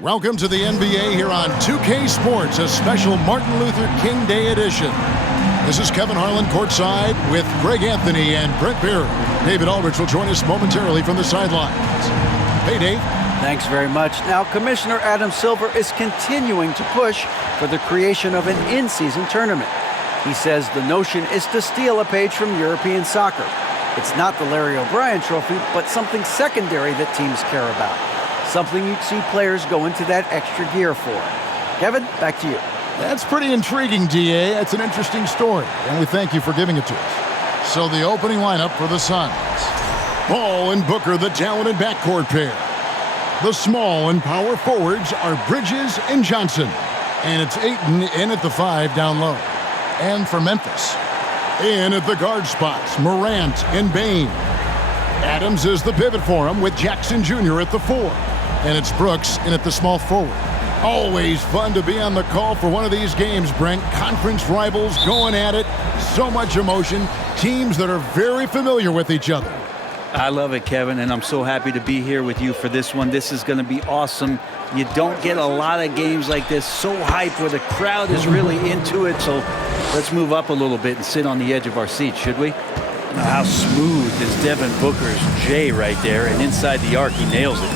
Welcome to the NBA here on 2K Sports, a special Martin Luther King Day edition. This is Kevin Harlan courtside with Greg Anthony and Brent Beard. David Aldridge will join us momentarily from the sidelines. Hey, Dave. Thanks very much. Now, Commissioner Adam Silver is continuing to push for the creation of an in-season tournament. He says the notion is to steal a page from European soccer. It's not the Larry O'Brien Trophy, but something secondary that teams care about. Something you'd see players go into that extra gear for. Kevin, back to you. That's pretty intriguing, DA. That's an interesting story, and we thank you for giving it to us. So the opening lineup for the Suns. Ball and Booker, the talented backcourt pair. The small and power forwards are Bridges and Johnson. And it's Ayton in at the 5 down low. And for Memphis, in at the guard spots, Morant and Bain. Adams is the pivot for him with Jackson Jr. at the 4. And it's Brooks in at the small forward. Always fun to be on the call for one of these games, Brent. Conference rivals going at it. So much emotion. Teams that are very familiar with each other. I love it, Kevin, and I'm so happy to be here with you for this one. This is going to be awesome. You don't get a lot of games like this so hyped where the crowd is really into it. So let's move up a little bit and sit on the edge of our seats, should we? How smooth is Devin Booker's J right there, and inside the arc, he nails it.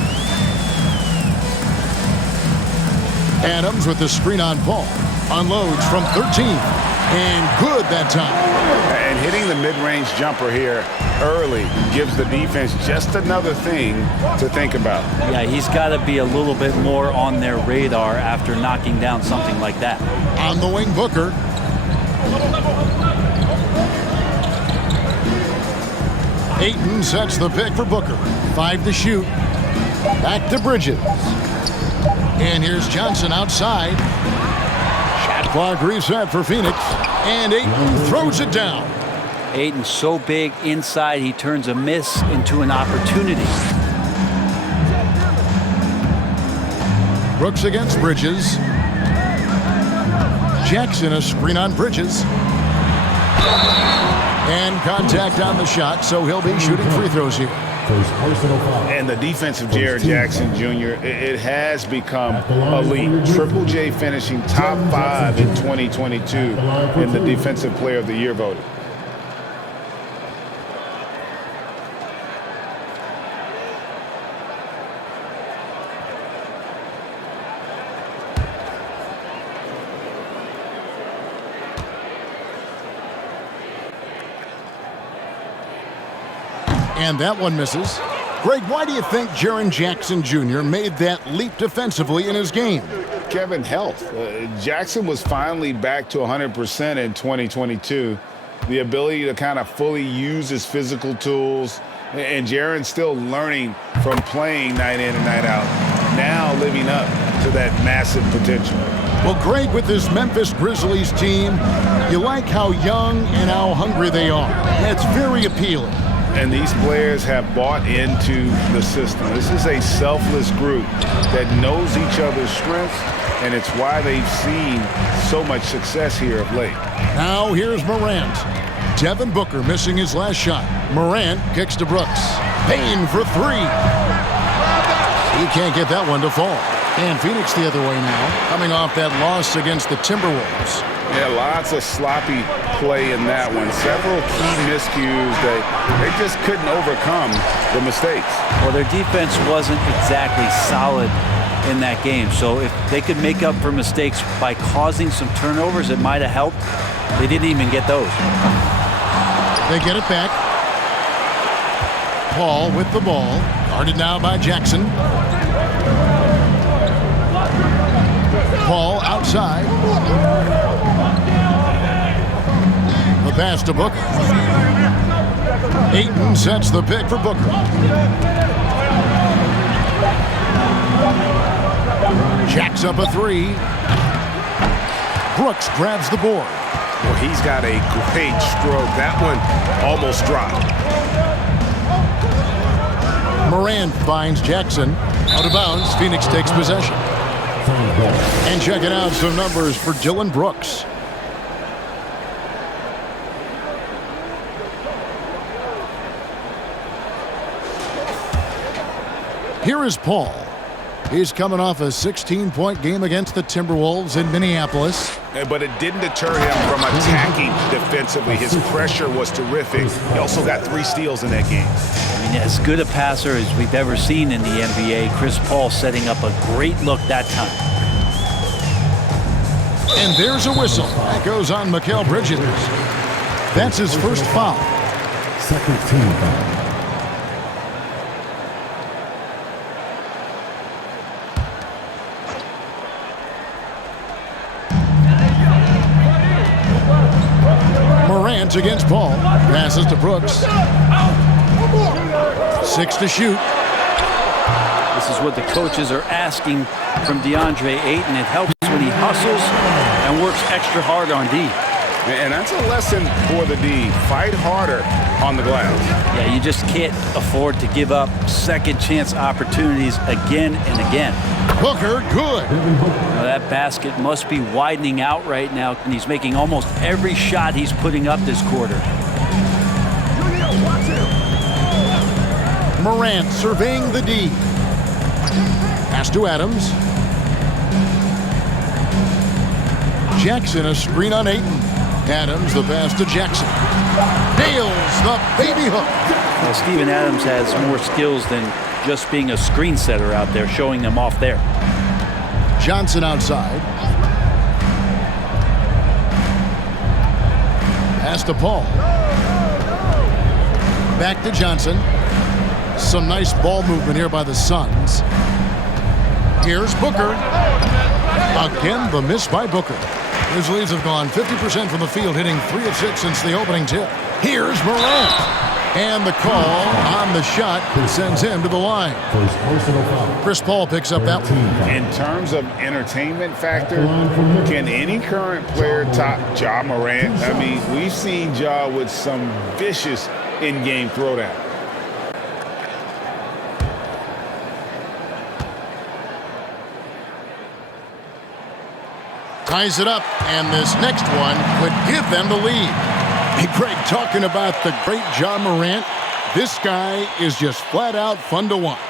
Adams with the screen on Paul. Unloads from 13. And good that time. And hitting the mid-range jumper here early gives the defense just another thing to think about. Yeah, he's got to be a little bit more on their radar after knocking down something like that. On the wing, Booker. Ayton sets the pick for Booker. 5 to shoot. Back to Bridges. And here's Johnson outside. Shot clock reset for Phoenix. And Ayton throws it down. Ayton's so big inside, he turns a miss into an opportunity. Brooks against Bridges. Jackson a screen on Bridges. And contact on the shot, so he'll be shooting free throws here. And the defense of Jared Jackson Jr., it has become elite. Triple J finishing top 5 in 2022 in the Defensive Player of the Year voting. And that one misses. Greg, why do you think Jaren Jackson Jr. made that leap defensively in his game? Kevin, health. Jackson was finally back to 100% in 2022. The ability to kind of fully use his physical tools. And Jaren's still learning from playing night in and night out. Now living up to that massive potential. Well, Greg, with this Memphis Grizzlies team, you like how young and how hungry they are. That's very appealing. And these players have bought into the system. This is a selfless group that knows each other's strengths, and it's why they've seen so much success here of late. Now here's Morant. Devin Booker missing his last shot. Morant kicks to Brooks. Payne for 3. He can't get that one to fall. And Phoenix the other way now, coming off that loss against the Timberwolves. Yeah, lots of sloppy play in that one. Several key miscues that they just couldn't overcome the mistakes. Well, their defense wasn't exactly solid in that game. So if they could make up for mistakes by causing some turnovers, it might have helped. They didn't even get those. They get it back. Paul with the ball. Guarded now by Jackson. Paul outside. The pass to Booker. Ayton sets the pick for Booker. Jacks up a 3. Brooks grabs the board. Well, he's got a great stroke. That one almost dropped. Morant finds Jackson. Out of bounds, Phoenix takes possession. And checking out some numbers for Dillon Brooks. Here is Paul. He's coming off a 16-point game against the Timberwolves in Minneapolis. But it didn't deter him from attacking defensively. His pressure was terrific. He also got 3 steals in that game. I mean, as good a passer as we've ever seen in the NBA. Chris Paul setting up a great look that time. And there's a whistle. That goes on Mikal Bridges. That's his first foul. Second team foul. Morant against Paul. Passes to Brooks. 6 to shoot. This is what the coaches are asking from DeAndre Ayton. It helps when he hustles and works extra hard on D. And that's a lesson for the D. Fight harder on the glass. Yeah, you just can't afford to give up second chance opportunities again and again. Booker, good. Now, that basket must be widening out right now, and he's making almost every shot he's putting up this quarter. Morant surveying the D. Pass to Adams. Jackson, a screen on Ayton. Adams, the pass to Jackson. Nails the baby hook. Well, Steven Adams has more skills than just being a screen setter out there, showing them off there. Johnson outside. Pass to Paul. Back to Johnson. Some nice ball movement here by the Suns. Here's Booker. Again, the miss by Booker. Grizzlies have gone 50% from the field, hitting 3 of 6 since the opening tip. Here's Morant. And the call on the shot sends him to the line. First personal foul. Chris Paul picks up that one. In terms of entertainment factor, can any current player top Ja Morant? I mean, we've seen Ja with some vicious in-game throwdown. Ties it up, and this next one could give them the lead. Hey, Greg, talking about the great Ja Morant, this guy is just flat out fun to watch.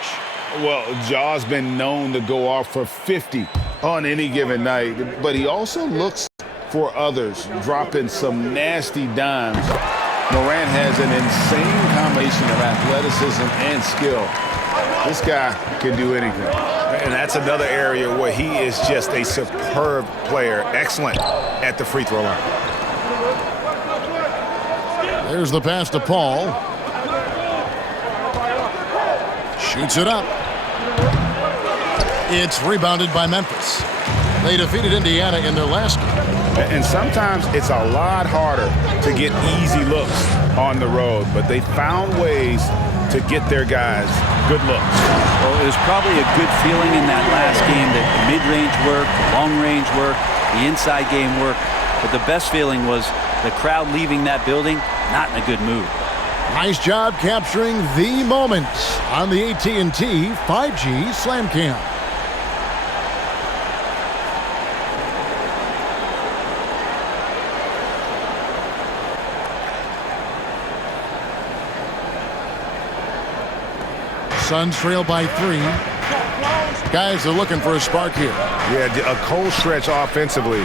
Well, Ja's been known to go off for 50 on any given night, but he also looks for others, dropping some nasty dimes. Morant has an insane combination of athleticism and skill. This guy can do anything. And that's another area where he is just a superb player. Excellent at the free throw line. There's the pass to Paul. Shoots it up. It's rebounded by Memphis. They defeated Indiana in their last game. And sometimes it's a lot harder to get easy looks on the road, but they found ways to get their guys good looks. Well, it was probably a good feeling in that last game that the mid-range worked, the long-range worked, the inside game worked. But the best feeling was the crowd leaving that building not in a good mood. Nice job capturing the moment on the AT&T 5G Slam Cam. Suns trail by 3. Guys are looking for a spark here. Yeah, a cold stretch offensively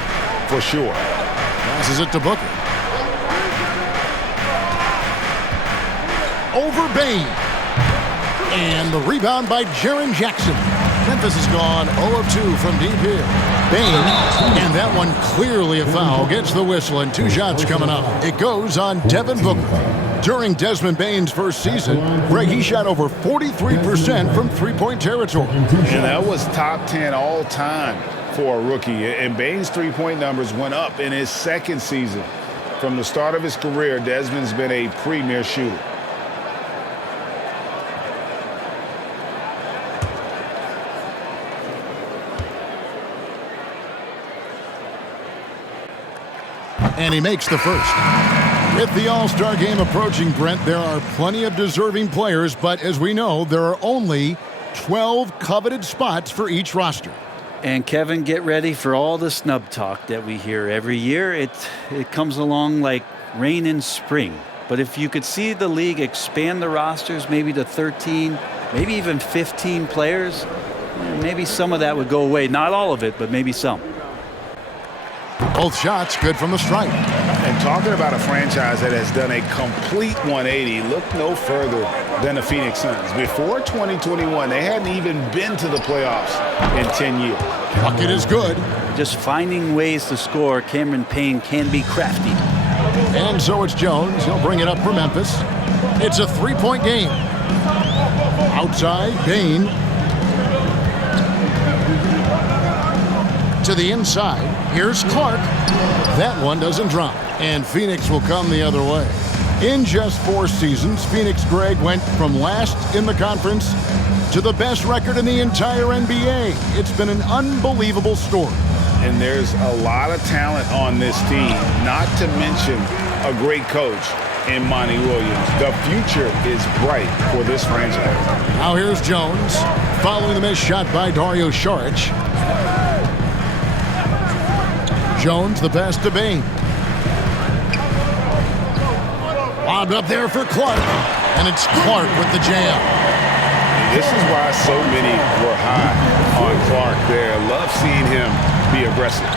for sure. Passes it to Booker. Over Bain. And the rebound by Jaren Jackson. Memphis has gone 0 of 2 from deep here. Bain, and that one clearly a foul, gets the whistle, and 2 shots coming up. It goes on Devin Booker. During Desmond Bain's first season, Greg, he shot over 43% from three-point territory. And that was top 10 all time for a rookie. And Bain's three-point numbers went up in his second season. From the start of his career, Desmond's been a premier shooter. And he makes the first. With the All-Star game approaching, Brent, there are plenty of deserving players, but as we know, there are only 12 coveted spots for each roster. And Kevin, get ready for all the snub talk that we hear every year. It comes along like rain in spring. But if you could see the league expand the rosters maybe to 13, maybe even 15 players, maybe some of that would go away. Not all of it, but maybe some. Both shots good from the stripe. And talking about a franchise that has done a complete 180, look no further than the Phoenix Suns. Before 2021, they hadn't even been to the playoffs in 10 years. Bucket is good. Just finding ways to score, Cameron Payne can be crafty. And so it's Jones. He'll bring it up for Memphis. It's a three-point game. Outside, Payne. To the inside. Here's Clark. That one doesn't drop. And Phoenix will come the other way. In just 4 seasons, Phoenix, Greg, went from last in the conference to the best record in the entire NBA. It's been an unbelievable story. And there's a lot of talent on this team, not to mention a great coach in Monty Williams. The future is bright for this franchise. Now here's Jones, following the missed shot by Dario Saric. Jones, the pass to Bane. Lobbed up there for Clark, and it's Clark with the jam. This is why so many were high on Clark there. Love seeing him be aggressive.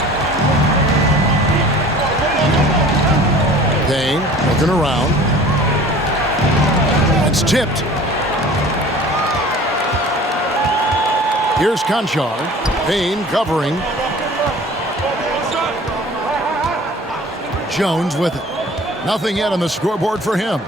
Payne looking around. It's tipped. Here's Conchar. Payne covering. Jones with it. Nothing yet on the scoreboard for him.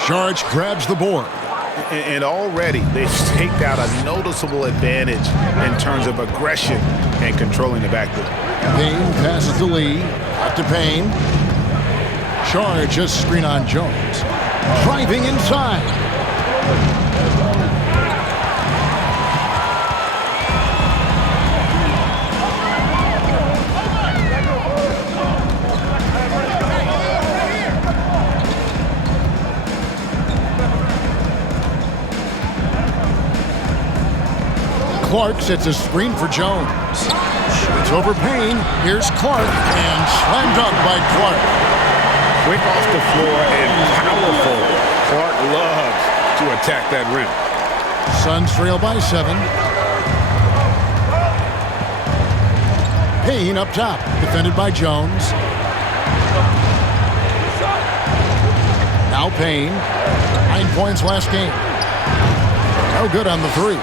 Saric grabs the board. And already they've staked out a noticeable advantage in terms of aggression and controlling the backcourt. Payne passes to Lee. Out to Payne. Saric just screen on Jones. Driving inside. Clark sets a screen for Jones. Shoots over Payne. Here's Clark, and slammed up by Clark. Quick off the floor and powerful. Clark loves to attack that rim. Suns trail by 7. Payne up top, defended by Jones. Now Payne. 9 points last game. No good on the 3.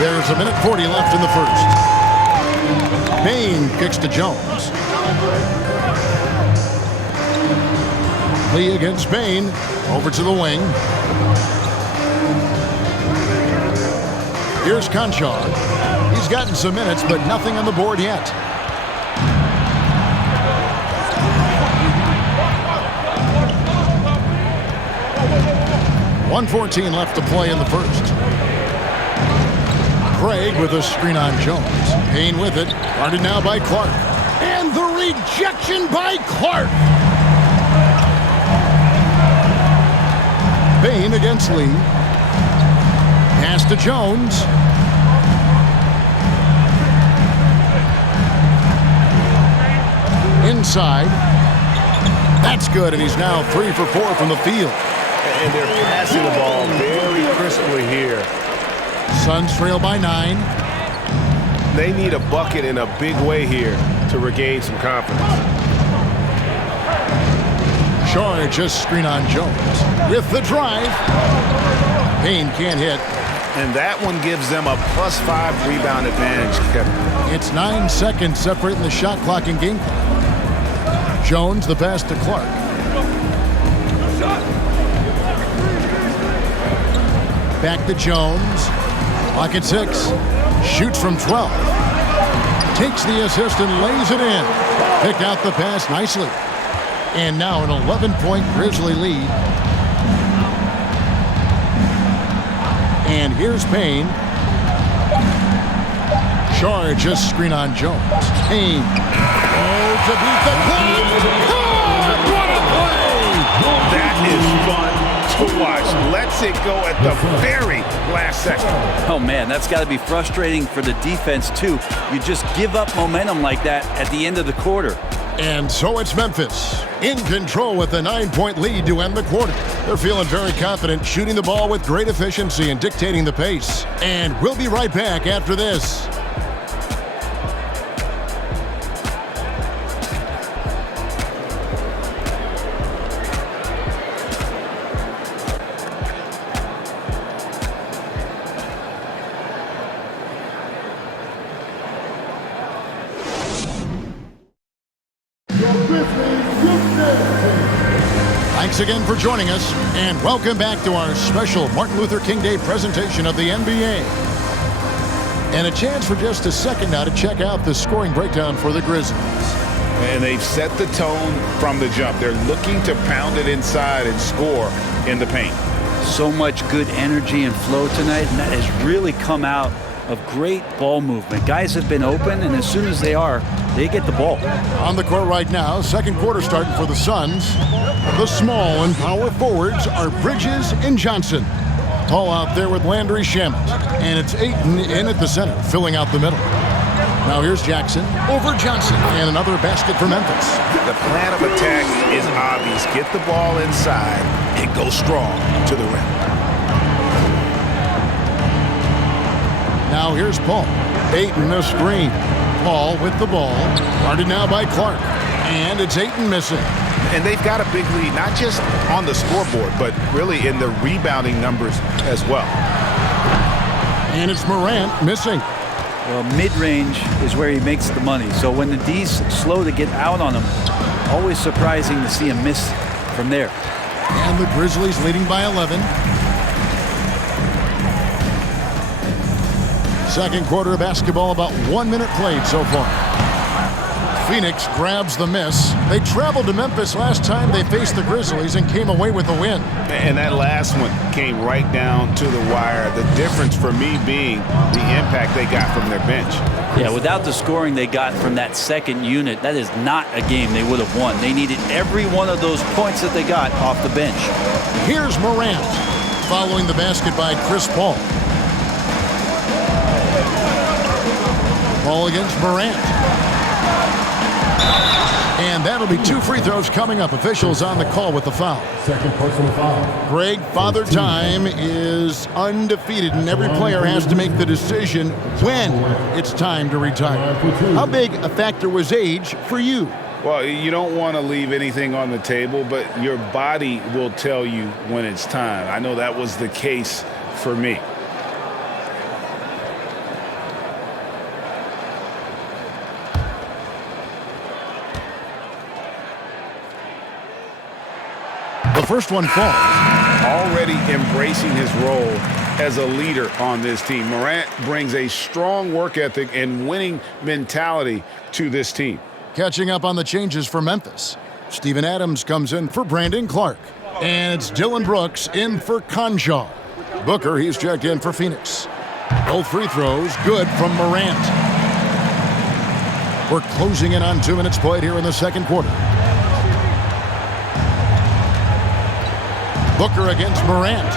There's a minute 40 left in the first. Payne kicks to Jones. Lee against Payne. Over to the wing. Here's Conchar. He's gotten some minutes, but nothing on the board yet. .114 left to play in the first. Craig with a screen on Jones. Payne with it. Guarded now by Clark. And the rejection by Clark. Payne against Lee. Pass to Jones. Inside. That's good, and he's now 3 for 4 from the field. And they're passing the ball very crisply here. Suns trail by 9. They need a bucket in a big way here to regain some confidence. Saric just screen on Jones. With the drive. Payne can't hit. And that one gives them a +5 rebound advantage, Kevin. It's 9 seconds separating the shot clock and game clock. Jones the pass to Clark. Back to Jones. Clock at 6. Shoots from 12. Takes the assist and lays it in. Picked out the pass nicely. And now an 11-point Grizzly lead. And here's Payne. Saric just screen on Jones. Payne. Oh, to beat the clock. God, what a play! That is fun to watch. Lets it go at the very last second. Oh man, that's got to be frustrating for the defense too. You just give up momentum like that at the end of the quarter. And so it's Memphis in control with a 9-point lead to end the quarter. They're feeling very confident, shooting the ball with great efficiency and dictating the pace. And we'll be right back after this. Thanks again for joining us, and welcome back to our special Martin Luther King Day presentation of the NBA. And a chance for just a second now to check out the scoring breakdown for the Grizzlies. And they've set the tone from the jump. They're looking to pound it inside and score in the paint. So much good energy and flow tonight, and that has really come out of great ball movement. Guys have been open, and as soon as they get the ball. On the court right now, second quarter starting for the Suns. The small and power forwards are Bridges and Johnson. Tall out there with Landry Shamet. And it's Ayton in at the center, filling out the middle. Now here's Jackson over Johnson, and another basket for Memphis. The plan of attack is obvious. Get the ball inside and go strong to the rim. Now here's Paul. Ayton a screen. Paul with the ball. Guarded now by Clark. And it's Ayton missing. And they've got a big lead, not just on the scoreboard, but really in the rebounding numbers as well. And it's Morant missing. Well, mid-range is where he makes the money. So when the D's slow to get out on him, always surprising to see him miss from there. And the Grizzlies leading by 11. Second quarter of basketball, about 1 minute played so far. Phoenix grabs the miss. They traveled to Memphis last time they faced the Grizzlies and came away with the win. And that last one came right down to the wire. The difference for me being the impact they got from their bench. Yeah, without the scoring they got from that second unit, that is not a game they would have won. They needed every one of those points that they got off the bench. Here's Morant, following the basket by Chris Paul. Paul against Morant. And that'll be 2 free throws coming up. Officials on the call with the foul. Second personal foul. Greg, Father Time is undefeated, and every player has to make the decision when it's time to retire. How big a factor was age for you? Well, you don't want to leave anything on the table, but your body will tell you when it's time. I know that was the case for me. The first one falls. Already embracing his role as a leader on this team. Morant brings a strong work ethic and winning mentality to this team. Catching up on the changes for Memphis. Steven Adams comes in for Brandon Clark. And it's Dylan Brooks in for Conjar. Booker, he's checked in for Phoenix. Both free throws good from Morant. We're closing in on 2 minutes played here in the second quarter. Booker against Morant.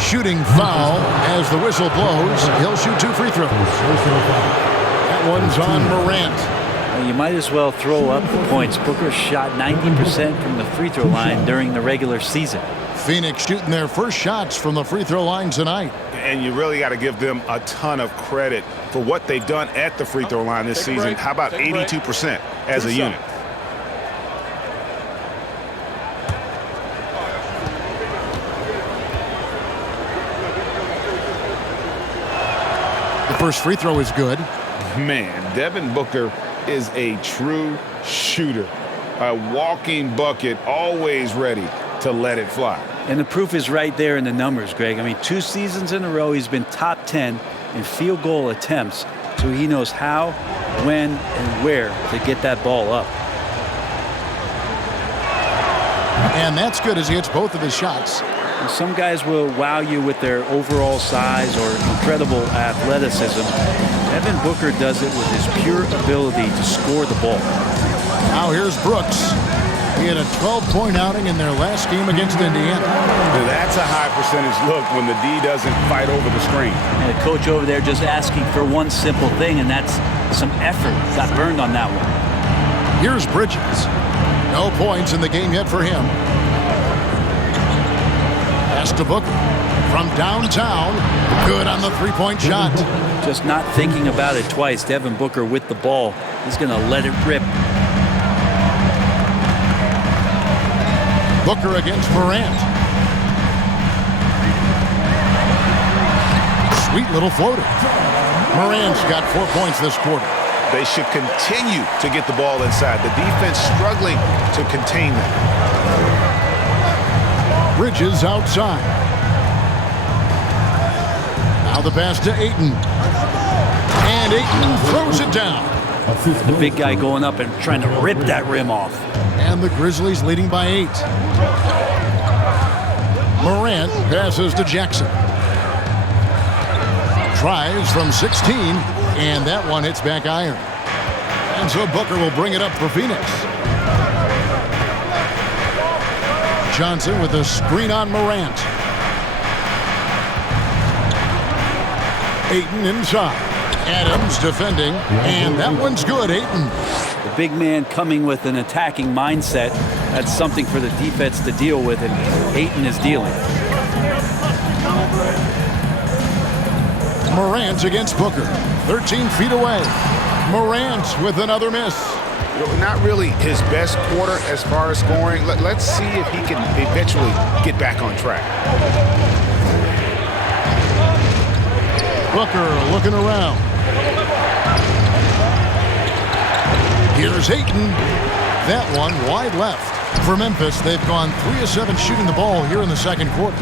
Shooting foul as the whistle blows. He'll shoot 2 free throws. That one's on Morant. Well, you might as well throw up the points. Booker shot 90% from the free throw line during the regular season. Phoenix shooting their first shots from the free throw line tonight. And you really got to give them a ton of credit for what they've done at the free throw line this season. How about 82% as a unit? The first free throw is good. Man, Devin Booker is a true shooter. A walking bucket, always ready to let it fly. And the proof is right there in the numbers, Greg. I mean, 2 seasons in a row, he's been top 10 in field goal attempts. So he knows how, when, and where to get that ball up. And that's good as he hits both of his shots. And some guys will wow you with their overall size or incredible athleticism. Devin Booker does it with his pure ability to score the ball. Now here's Brooks. He had a 12-point outing in their last game against Indiana. That's a high percentage look when the D doesn't fight over the screen. And the coach over there just asking for one simple thing, and that's some effort. Got burned on that one. Here's Bridges. No points in the game yet for him. Pass to Booker. From downtown. Good on the three-point shot. Just not thinking about it twice. Devin Booker with the ball. He's going to let it rip. Booker against Morant. Sweet little floater. Morant's got 4 points this quarter. They should continue to get the ball inside. The defense struggling to contain them. Bridges outside. Now the pass to Ayton. And Ayton throws it down. The big guy going up and trying to rip that rim off. And the Grizzlies leading by 8. Morant passes to Jackson. Tries from 16, and that one hits back iron. And so Booker will bring it up for Phoenix. Johnson with a screen on Morant. Ayton inside. Adams defending, and that one's good. Ayton. The big man coming with an attacking mindset. That's something for the defense to deal with, and Ayton is dealing. Morant against Booker. 13 feet away. Morant with another miss. Not really his best quarter as far as scoring. Let's see if he can eventually get back on track. Booker looking around. Here's Ayton. That one wide left. For Memphis, they've gone 3 of 7 shooting the ball here in the second quarter.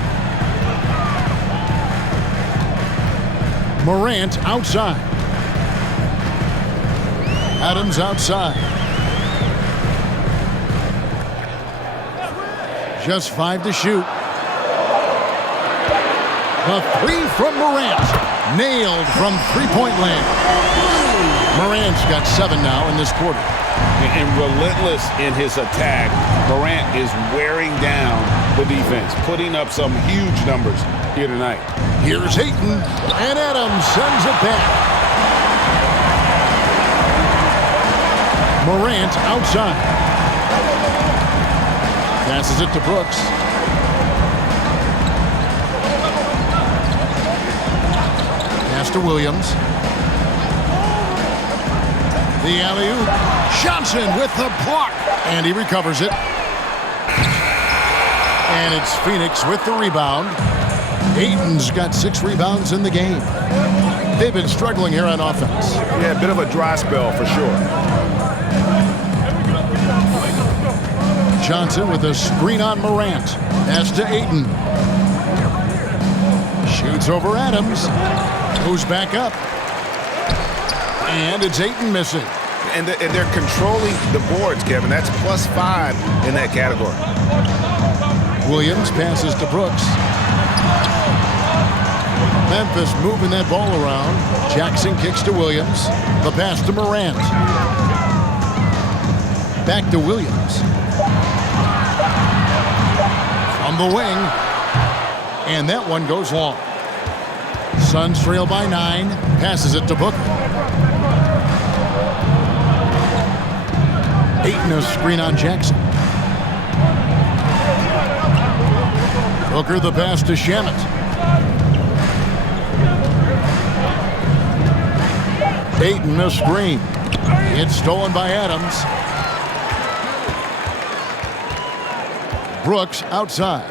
Morant outside. Adams outside. Just 5 to shoot. A 3 from Morant. Nailed from three-point land. Morant's got 7 now in this quarter. And relentless in his attack, Morant is wearing down the defense, putting up some huge numbers here tonight. Here's Ayton, and Adams sends it back. Morant outside. Passes it to Brooks. Pass to Williams. The alley-oop. Johnson with the block. And he recovers it. And it's Phoenix with the rebound. Ayton's got 6 rebounds in the game. They've been struggling here on offense. Yeah, a bit of a dry spell for sure. Johnson with a screen on Morant. Pass to Ayton. Shoots over Adams. Goes back up. And it's Ayton missing. And they're controlling the boards, Kevin. That's +5 in that category. Williams passes to Brooks. Memphis moving that ball around. Jackson kicks to Williams. The pass to Morant. Back to Williams. From the wing. And that one goes long. Suns trail by 9. Passes it to Booker. Ayton a screen on Jackson. Booker the pass to Shamet. Ayton a screen. It's stolen by Adams. Brooks outside.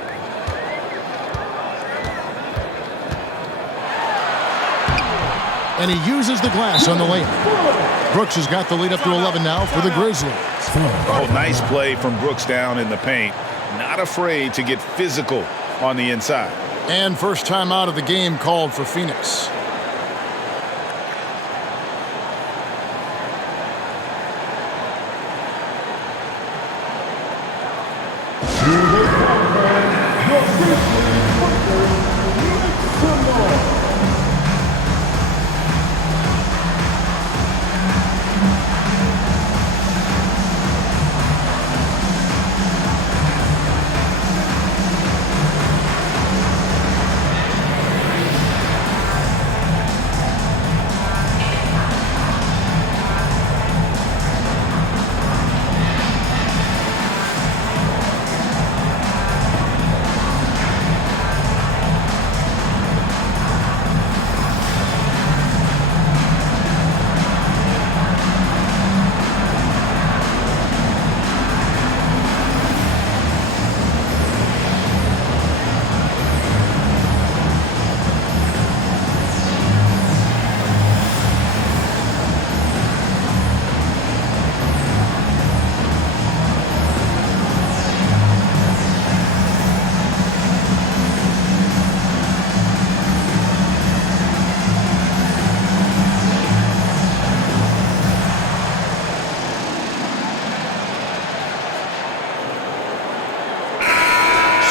And he uses the glass on the layup. Brooks has got the lead up to 11 now for the Grizzlies. Oh, nice play from Brooks down in the paint. Not afraid to get physical on the inside. And first time out of the game called for Phoenix.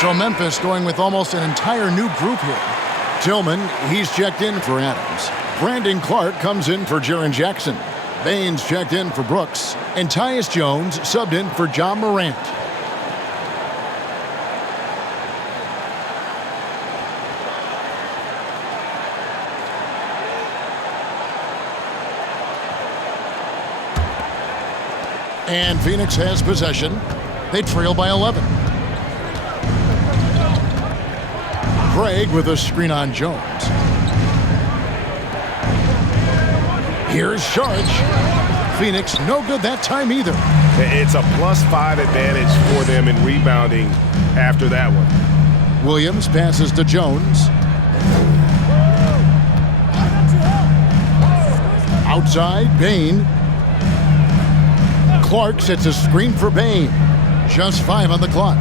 So Memphis going with almost an entire new group here. Tillman, he's checked in for Adams. Brandon Clark comes in for Jaren Jackson. Baines checked in for Brooks. And Tyus Jones subbed in for John Morant. And Phoenix has possession. They trail by 11. Craig with a screen on Jones. Here's Sharge. Phoenix no good that time either. It's a +5 advantage for them in rebounding after that one. Williams passes to Jones. Outside, Bain. Clark sets a screen for Bain. Just 5 on the clock.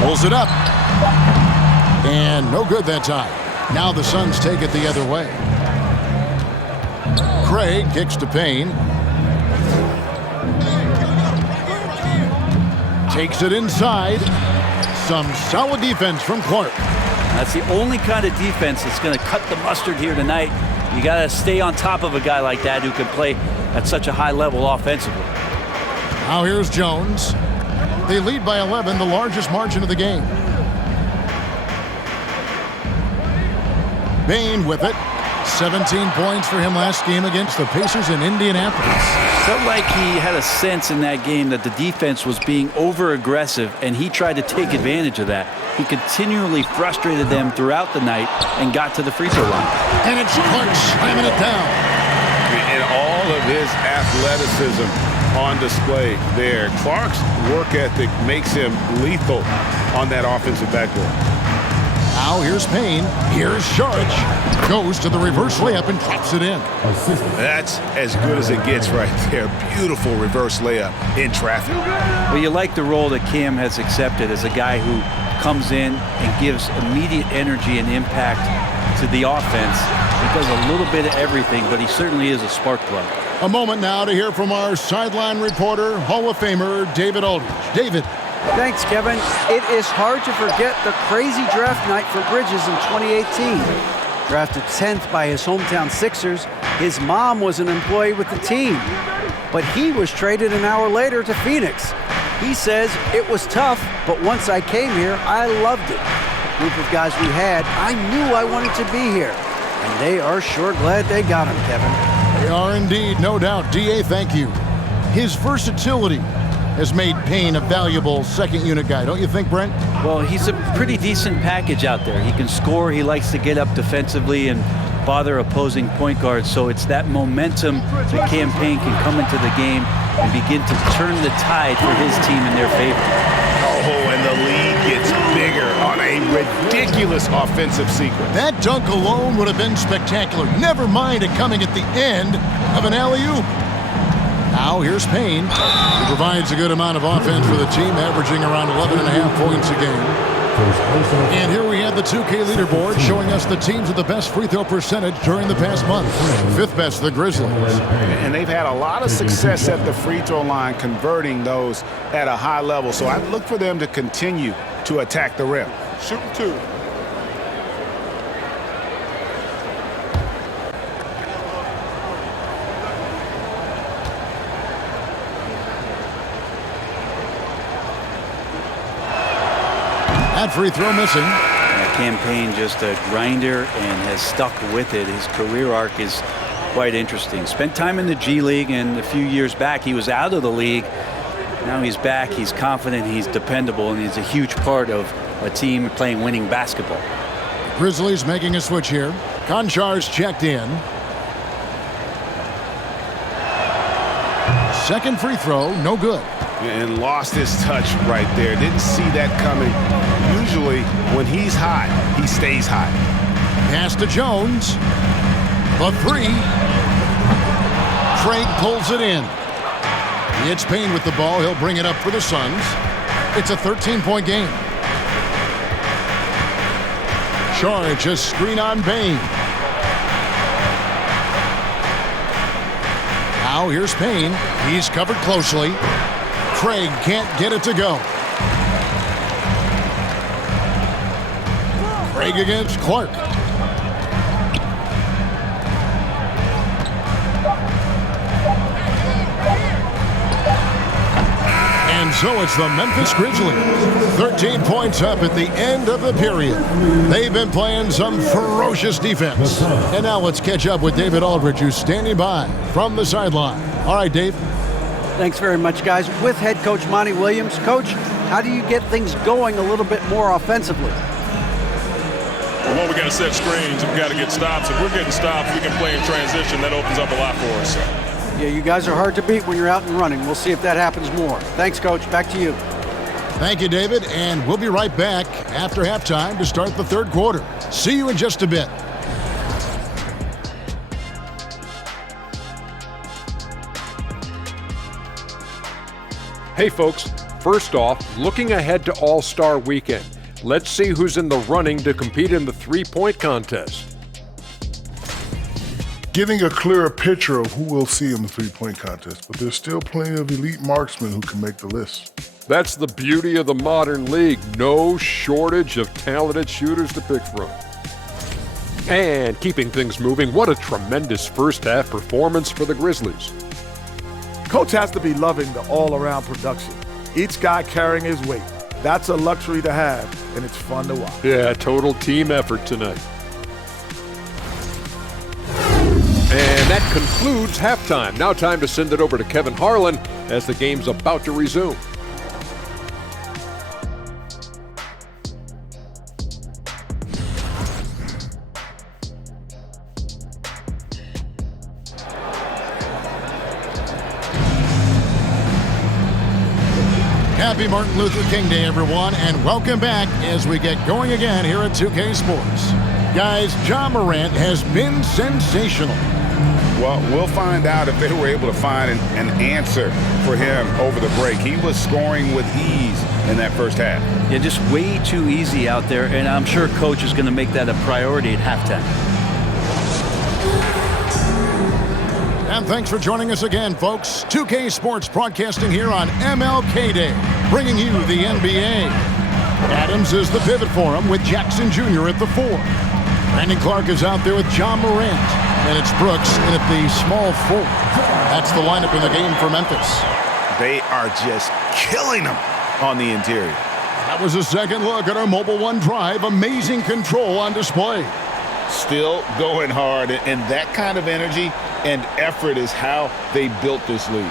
Pulls it up. And no good that time. Now the Suns take it the other way. Craig kicks to Payne. Takes it inside. Some solid defense from Clark. That's the only kind of defense that's going to cut the mustard here tonight. You got to stay on top of a guy like that who can play at such a high level offensively. Now here's Jones. They lead by 11, the largest margin of the game. Bain with it. 17 points for him last game against the Pacers in Indianapolis. Felt like he had a sense in that game that the defense was being over-aggressive, and he tried to take advantage of that. He continually frustrated them throughout the night and got to the free throw line. And it's Clark slamming it down. And all of his athleticism on display there. Clark's work ethic makes him lethal on that offensive backboard. Now here's Payne. Here's Sharge. Goes to the reverse layup and drops it in. That's as good as it gets right there. Beautiful reverse layup in traffic. Well, you like the role that Cam has accepted as a guy who comes in and gives immediate energy and impact to the offense. He does a little bit of everything, but he certainly is a spark plug. A moment now to hear from our sideline reporter, Hall of Famer David Aldridge. David. Thanks, Kevin. It is hard to forget the crazy draft night for Bridges in 2018. Drafted 10th by his hometown Sixers, his mom was an employee with the team. But he was traded an hour later to Phoenix. He says, it was tough, but once I came here, I loved it. The group of guys we had, I knew I wanted to be here. And they are sure glad they got him, Kevin. They are indeed, no doubt. D.A., thank you. His versatility has made Payne a valuable second unit guy, don't you think, Brent? Well, he's a pretty decent package out there. He can score, he likes to get up defensively and bother opposing point guards, so it's that momentum that Cam Payne can come into the game and begin to turn the tide for his team in their favor. Oh, and the lead gets bigger on a ridiculous offensive sequence. That dunk alone would have been spectacular. Never mind it coming at the end of an alley-oop. Now here's Payne. He provides a good amount of offense for the team, averaging around 11.5 points a game. And here we have the 2K leaderboard showing us the teams with the best free throw percentage during the past month. Fifth best, the Grizzlies. And they've had a lot of success at the free throw line, converting those at a high level. So I look for them to continue to attack the rim. Shooting two. That free throw missing. Cam Payne just a grinder and has stuck with it. His career arc is quite interesting. Spent time in the G League, and a few years back he was out of the league. Now he's back, he's confident, he's dependable, and he's a huge part of a team playing winning basketball. Grizzlies making a switch here. Konchar's checked in. Second free throw, no good. And lost his touch right there. Didn't see that coming. Usually, when he's hot, he stays hot. Pass to Jones. The three. Craig pulls it in. It's Payne with the ball. He'll bring it up for the Suns. It's a 13-point game. Charge, a screen on Bain. Now here's Payne. He's covered closely. Craig can't get it to go. Craig against Clark. And so it's the Memphis Grizzlies. 13 points up at the end of the period. They've been playing some ferocious defense. And now let's catch up with David Aldridge, who's standing by from the sideline. All right, Dave. Thanks very much, guys. With head coach Monty Williams. Coach, how do you get things going a little bit more offensively? Well, we got to set screens. We got to get stops. If we're getting stops, we can play in transition. That opens up a lot for us. Yeah, you guys are hard to beat when you're out and running. We'll see if that happens more. Thanks, Coach. Back to you. Thank you, David. And we'll be right back after halftime to start the third quarter. See you in just a bit. Hey folks, first off, looking ahead to All-Star Weekend. Let's see who's in the running to compete in the three-point contest. Getting a clearer picture of who we'll see in the three-point contest, but there's still plenty of elite marksmen who can make the list. That's the beauty of the modern league. No shortage of talented shooters to pick from. And keeping things moving, what a tremendous first-half performance for the Grizzlies. Coach has to be loving the all-around production. Each guy carrying his weight. That's a luxury to have, and it's fun to watch. Yeah, total team effort tonight. And that concludes halftime. Now time to send it over to Kevin Harlan as the game's about to resume. Happy Martin Luther King Day, everyone, and welcome back as we get going again here at 2K Sports. Guys, Ja Morant has been sensational. Well, we'll find out if they were able to find an answer for him over the break. He was scoring with ease in that first half. Yeah, just way too easy out there, and I'm sure Coach is going to make that a priority at halftime. And thanks for joining us again, folks. 2K Sports broadcasting here on MLK Day, bringing you the NBA. Adams is the pivot for him with Jackson Jr. at the 4. Brandon Clark is out there with Ja Morant. And it's Brooks in at the small 4. That's the lineup in the game for Memphis. They are just killing them on the interior. That was a second look at our Mobile One drive. Amazing control on display. Still going hard, and that kind of energy and effort is how they built this league.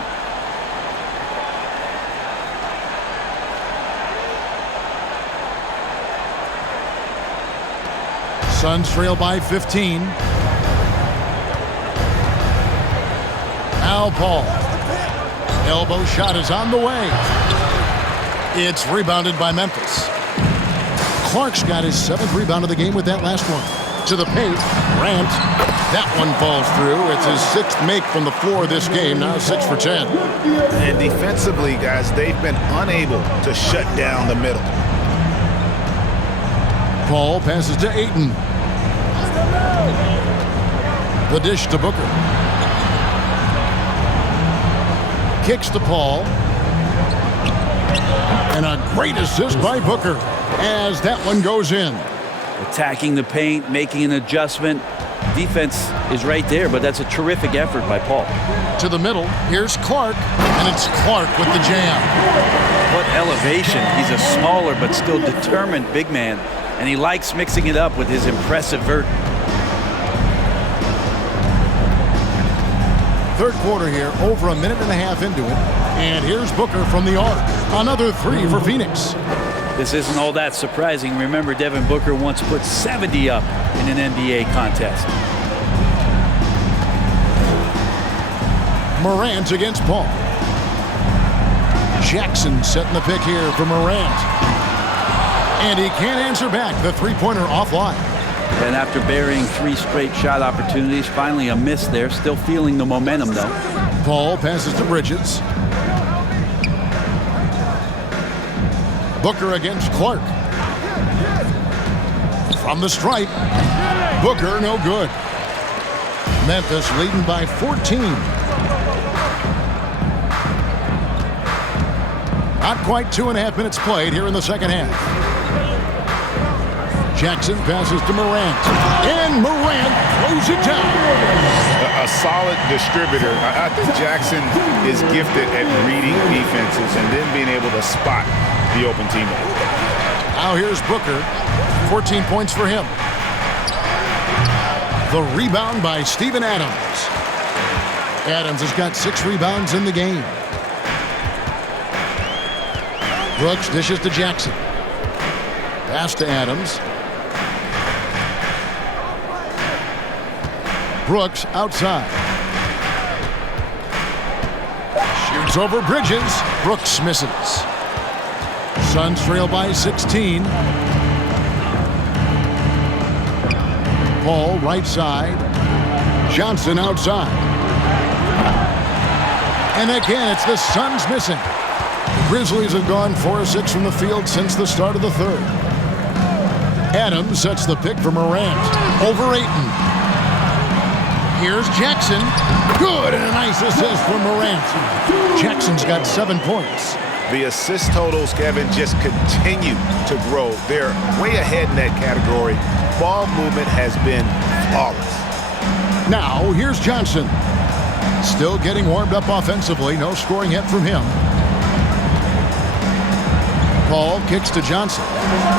Suns trail by 15. Now Paul. Elbow shot is on the way. It's rebounded by Memphis. Clark's got his 7th rebound of the game with that last one. To the paint, Grant. That one falls through. It's his 6th make from the floor this game, now 6 for 10. And defensively, guys, they've been unable to shut down the middle. Paul passes to Ayton. The dish to Booker. Kicks to Paul. And a great assist by Booker as that one goes in. Attacking the paint, making an adjustment. Defense is right there, but that's a terrific effort by Paul. To the middle, here's Clark, and it's Clark with the jam. What elevation. He's a smaller but still determined big man, and he likes mixing it up with his impressive vert. Third quarter here, over a minute and a half into it. And here's Booker from the arc. Another 3 for Phoenix. This isn't all that surprising. Remember, Devin Booker once put 70 up in an NBA contest. Morant against Paul. Jackson setting the pick here for Morant. And he can't answer back. The three-pointer offline. And after burying 3 straight shot opportunities, finally a miss there. Still feeling the momentum, though. Paul passes to Bridges. Booker against Clark. From the stripe. Booker, no good. Memphis leading by 14. Not quite 2.5 minutes played here in the second half. Jackson passes to Morant. And Morant throws it down. A solid distributor. I think Jackson is gifted at reading defenses and then being able to spot the open teammate. Now here's Booker. 14 points for him. The rebound by Steven Adams. Adams has got 6 rebounds in the game. Brooks dishes to Jackson. Pass to Adams. Brooks outside. Shoots over Bridges. Brooks misses. Suns trail by 16. Paul right side. Johnson outside. And again, it's the Suns missing. The Grizzlies have gone 4 of 6 from the field since the start of the third. Adams sets the pick for Morant. Over Ayton. Here's Jackson. Good, and a nice assist from Morant. Jackson's got 7 points. The assist totals, Kevin, just continue to grow. They're way ahead in that category. Ball movement has been flawless. Now, here's Johnson. Still getting warmed up offensively. No scoring yet from him. Paul kicks to Johnson.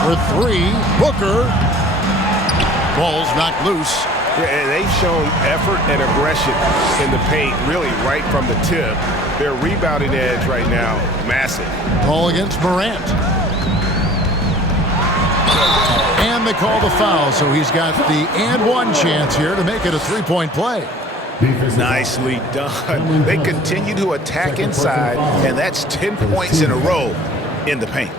For 3, Booker. Ball's knocked loose. Yeah, and they've shown effort and aggression in the paint, really right from the tip. Their rebounding edge right now, massive. Ball against Morant. And they call the foul, so he's got the and one chance here to make it a 3-point play. Nicely done. They continue to attack inside, and that's 10 points in a row in the paint.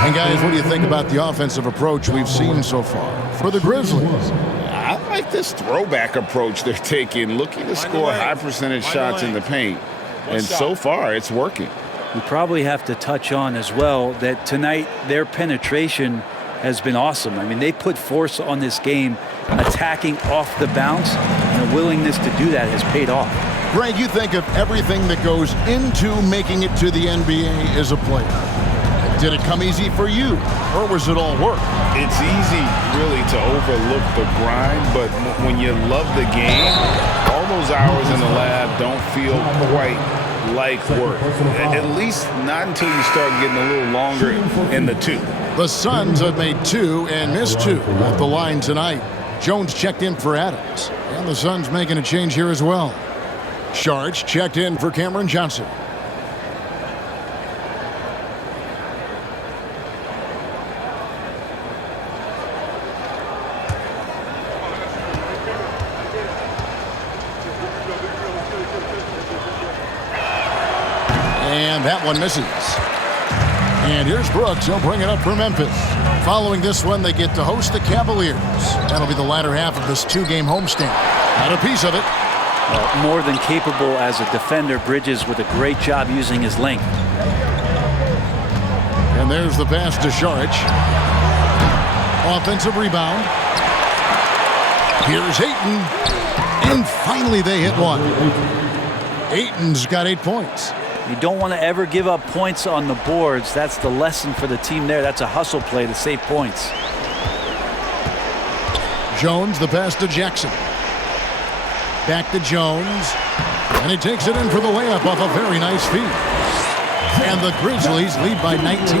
And guys, what do you think about the offensive approach we've seen so far for the Grizzlies? I like this throwback approach they're taking, looking to score high percentage shots in the paint. And so far, it's working. We probably have to touch on as well that tonight their penetration has been awesome. I mean, they put force on this game, attacking off the bounce, and the willingness to do that has paid off. Greg, you think of everything that goes into making it to the NBA as a player. Did it come easy for you, or was it all work? It's easy, really, to overlook the grind, but when you love the game, all those hours in the lab don't feel quite like work. At least not until you start getting a little longer in the tooth. The Suns have made 2 and missed 2 at the line tonight. Jones checked in for Adams, and the Suns making a change here as well. Sharch checked in for Cameron Johnson. And that one misses. And here's Brooks. He'll bring it up for Memphis. Following this one, they get to host the Cavaliers. That'll be the latter half of this 2-game homestand. Got a piece of it. More than capable as a defender. Bridges with a great job using his length. And there's the pass to Sharch. Offensive rebound. Here's Ayton. And finally they hit one. Ayton's got 8 points. You don't want to ever give up points on the boards. That's the lesson for the team there. That's a hustle play to save points. Jones, the pass to Jackson. Back to Jones. And he takes it in for the layup off a very nice feed. And the Grizzlies lead by 19.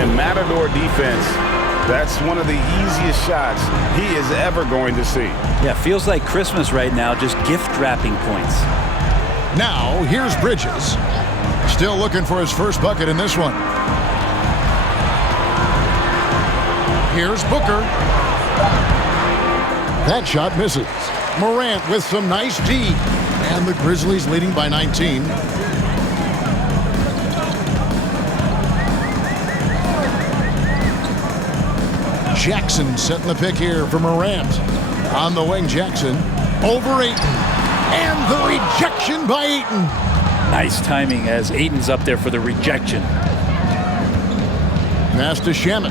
And Matador defense, that's one of the easiest shots he is ever going to see. Yeah, feels like Christmas right now, just gift wrapping points. Now, here's Bridges. Still looking for his first bucket in this one. Here's Booker. That shot misses. Morant with some nice D. And the Grizzlies leading by 19. Jackson setting the pick here for Morant. On the wing, Jackson. Over Ayton. And the rejection by Ayton. Nice timing as Ayton's up there for the rejection. Pass to Shamet.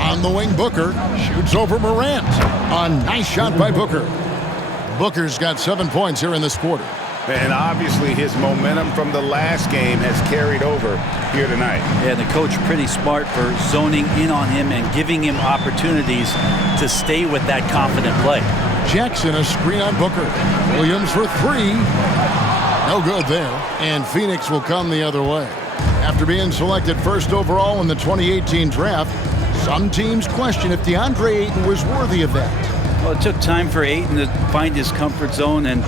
On On the wing, Booker shoots over Morant. A nice shot by Booker. Booker's got 7 points here in this quarter. And obviously his momentum from the last game has carried over here tonight. Yeah, the coach pretty smart for zoning in on him and giving him opportunities to stay with that confident play. Jackson, a screen on Booker. Williams for 3. No good there. And Phoenix will come the other way. After being selected first overall in the 2018 draft, some teams question if DeAndre Ayton was worthy of that. Well, it took time for Ayton to find his comfort zone and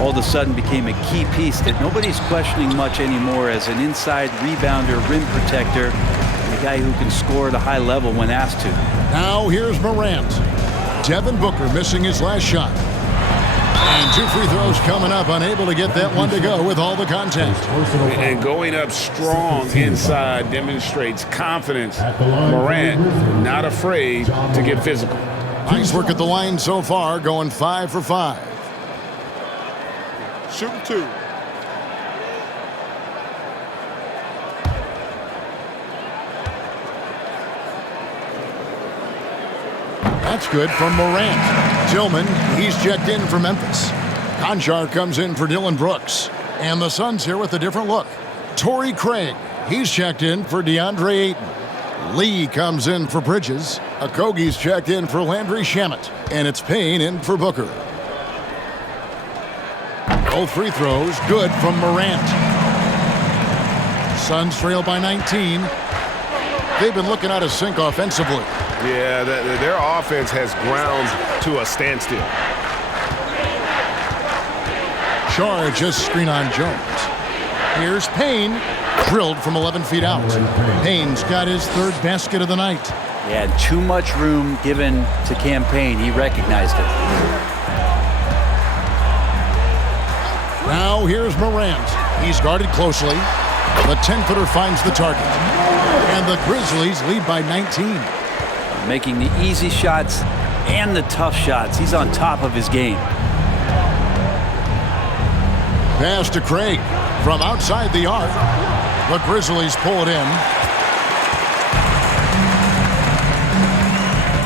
all of a sudden became a key piece that nobody's questioning much anymore as an inside rebounder, rim protector, and a guy who can score at a high level when asked to. Now here's Morant. Devin Booker missing his last shot. And 2 free throws coming up, unable to get that one to go with all the contact. And going up strong inside demonstrates confidence. Morant not afraid to get physical. Nice work at the line so far, going 5 for 5. Shooting 2. That's good from Morant. Tillman, he's checked in for Memphis. Conchar comes in for Dylan Brooks. And the Suns here with a different look. Torrey Craig, he's checked in for DeAndre Ayton. Lee comes in for Bridges. Okogie's checked in for Landry Shamet. And it's Payne in for Booker. Both free throws good from Morant. Suns trail by 19. They've been looking out of sync offensively. Yeah, their offense has ground to a standstill. Char just screen on Jones. Here's Payne. Drilled from 11 feet out. Payne's got his 3rd basket of the night. Yeah, too much room given to Campaign. He recognized it. Now here's Morant. He's guarded closely. The 10-footer finds the target. And the Grizzlies lead by 19. Making the easy shots and the tough shots. He's on top of his game. Pass to Craig from outside the arc. The Grizzlies pull it in.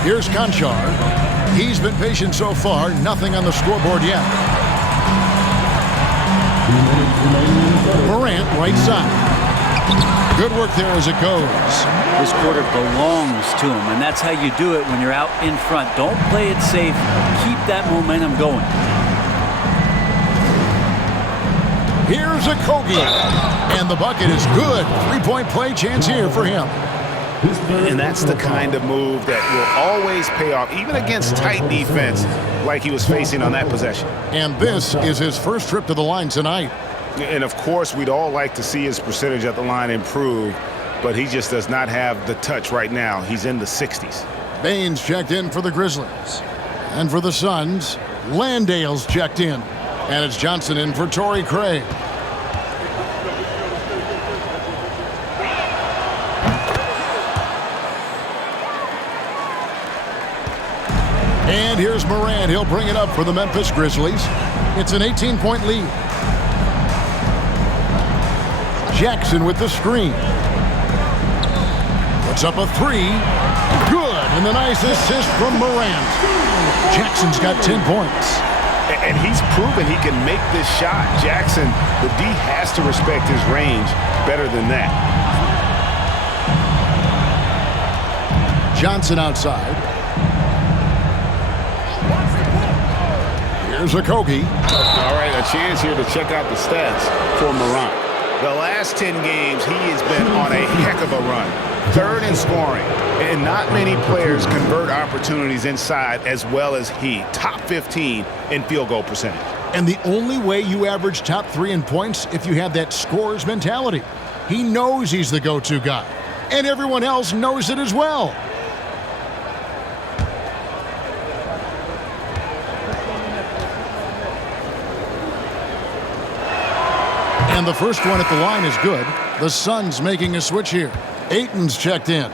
Here's Conchar. He's been patient so far. Nothing on the scoreboard yet. Morant, right side. Good work there as it goes. This quarter belongs to him, and that's how you do it when you're out in front. Don't play it safe. Keep that momentum going. Here's Okogie. And the bucket is good. 3-point play chance here for him. And that's the kind of move that will always pay off, even against tight defense like he was facing on that possession. And this is his first trip to the line tonight. And, of course, we'd all like to see his percentage at the line improve, but he just does not have the touch right now. He's in the 60s. Baines checked in for the Grizzlies. And for the Suns, Landale's checked in. And it's Johnson in for Torrey Craig. And here's Morant. He'll bring it up for the Memphis Grizzlies. It's an 18-point lead. Jackson with the screen. Puts up a 3. Good. And the nice assist from Morant. Jackson's got 10 points. And he's proven he can make this shot. Jackson, the D has to respect his range better than that. Johnson outside. Here's Okogie. All right, a chance here to check out the stats for Morant. The last 10 games, he has been on a heck of a run. 3rd in scoring, and not many players convert opportunities inside as well as he. Top 15 in field goal percentage. And the only way you average top 3 in points if you have that scorer's mentality. He knows he's the go-to guy, and everyone else knows it as well. And the first one at the line is good. The Suns making a switch here. Ayton's checked in.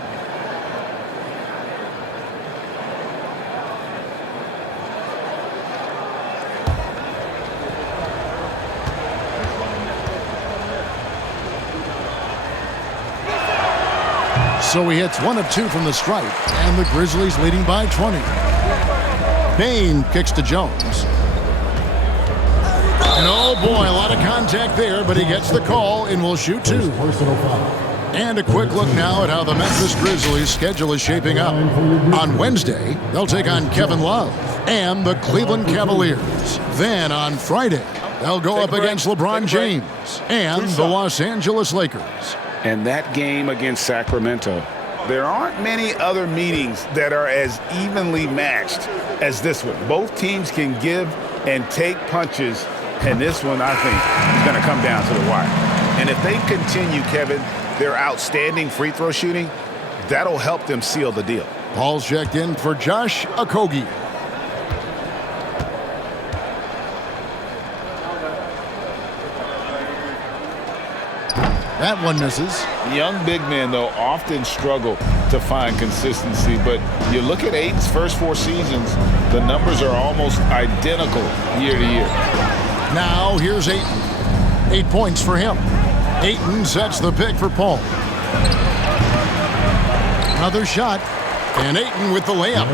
So he hits 1 of 2 from the stripe, and the Grizzlies leading by 20. Bain kicks to Jones. And oh boy, a lot of contact there, but he gets the call and will shoot 2. And a quick look now at how the Memphis Grizzlies' schedule is shaping up. On Wednesday, they'll take on Kevin Love and the Cleveland Cavaliers. Then on Friday, they'll go up against LeBron James and the Los Angeles Lakers. And that game against Sacramento, there aren't many other meetings that are as evenly matched as this one. Both teams can give and take punches, and this one, I think, is going to come down to the wire. And if they continue, Kevin, their outstanding free throw shooting, that'll help them seal the deal. Paul's checked in for Josh Okogie. That one misses. Young big men, though, often struggle to find consistency, but you look at Ayton's first 4 seasons, the numbers are almost identical year to year. Now here's Ayton. 8 points for him. Ayton sets the pick for Paul. Another shot, and Ayton with the layup.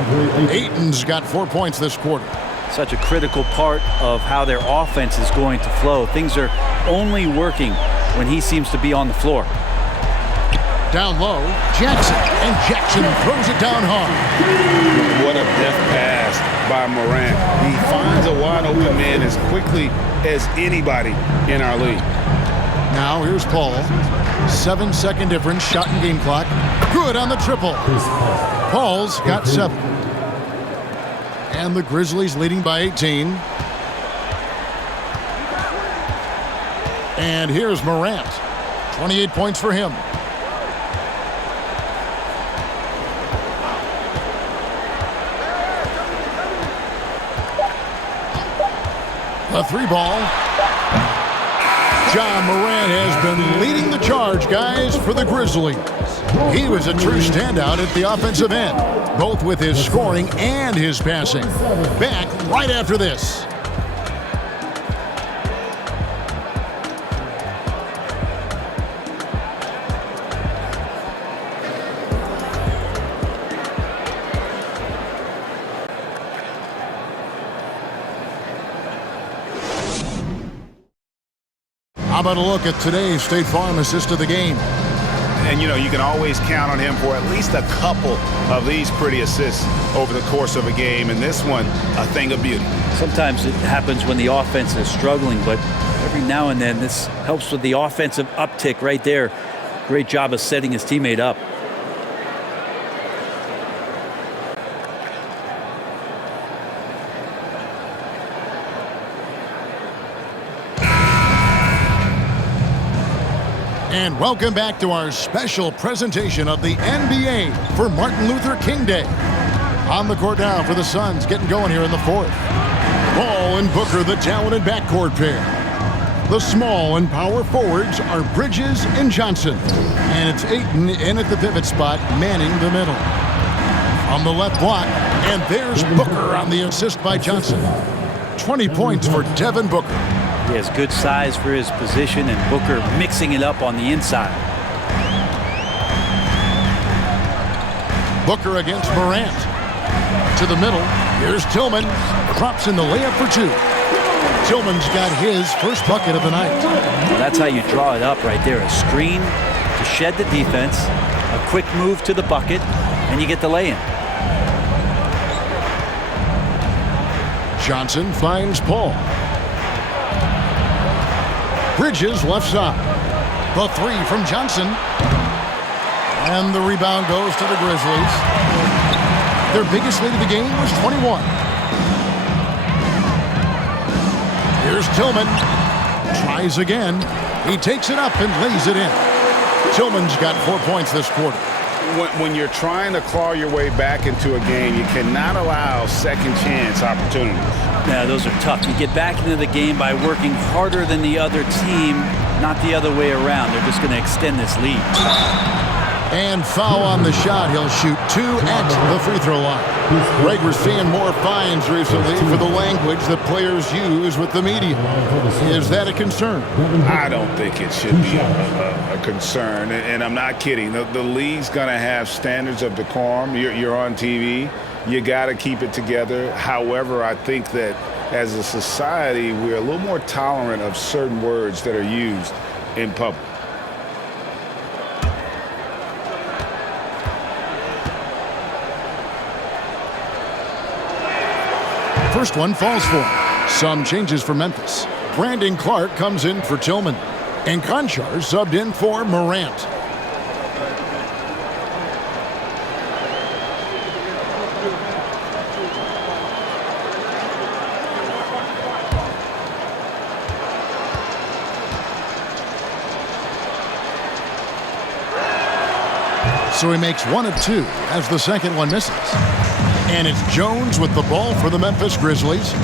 Ayton's got 4 points this quarter. Such a critical part of how their offense is going to flow. Things are only working when he seems to be on the floor. Down low, Jackson, and Jackson throws it down hard. What a deft pass by Morant. He finds a wide open man as quickly as anybody in our league. Now here's Paul. 7-second difference, shot and game clock. Good on the triple. Paul's got 7. And the Grizzlies leading by 18. And here's Morant. 28 points for him. The 3 ball. John Morant has been leading the charge, guys, for the Grizzlies. He was a true standout at the offensive end, both with his scoring and his passing. Back right after this. How about a look at today's State Farm assist of the game? And, you know, you can always count on him for at least a couple of these pretty assists over the course of a game. And this one, a thing of beauty. Sometimes it happens when the offense is struggling, but every now and then this helps with the offensive uptick right there. Great job of setting his teammate up. And welcome back to our special presentation of the NBA for Martin Luther King Day. On the court now for the Suns, getting going here in the 4th. Ball and Booker, the talented backcourt pair. The small and power forwards are Bridges and Johnson. And it's Ayton in at the pivot spot, manning the middle. On the left block, and there's Booker on the assist by Johnson. 20 points for Devin Booker. He has good size for his position, and Booker mixing it up on the inside. Booker against Morant. To the middle. Here's Tillman. Drops in the layup for 2. Tillman's got his first bucket of the night. That's how you draw it up right there. A screen to shed the defense, a quick move to the bucket, and you get the lay-in. Johnson finds Paul. Bridges left side. The 3 from Johnson. And the rebound goes to the Grizzlies. Their biggest lead of the game was 21. Here's Tillman. Tries again. He takes it up and lays it in. Tillman's got 4 points this quarter. When you're trying to claw your way back into a game, you cannot allow second chance opportunities. Yeah, those are tough. You get back into the game by working harder than the other team, not the other way around. They're just going to extend this lead. And foul on the shot. He'll shoot 2 at the free throw line. Greg, we're seeing more fines recently for the language that players use with the media. Is that a concern? I don't think it should be a concern, and I'm not kidding. The league's going to have standards of decorum. You're on TV. You got to keep it together. However, I think that as a society, we're a little more tolerant of certain words that are used in public. First one falls for him. Some changes for Memphis. Brandon Clark comes in for Tillman. And Conchar subbed in for Morant. So he makes 1 of 2 as the second one misses. And it's Jones with the ball for the Memphis Grizzlies.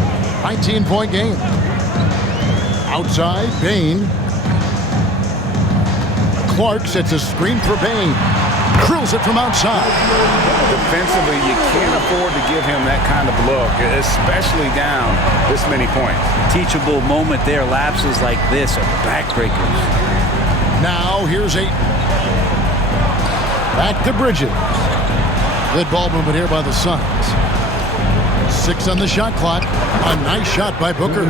19-point game. Outside, Bain. Clark sets a screen for Bain. Drills it from outside. Defensively, you can't afford to give him that kind of look, especially down this many points. Teachable moment there. Lapses like this are backbreakers. Now, here's Ayton. Back to Bridges. Good ball movement here by the Suns. 6 on the shot clock. A nice shot by Booker.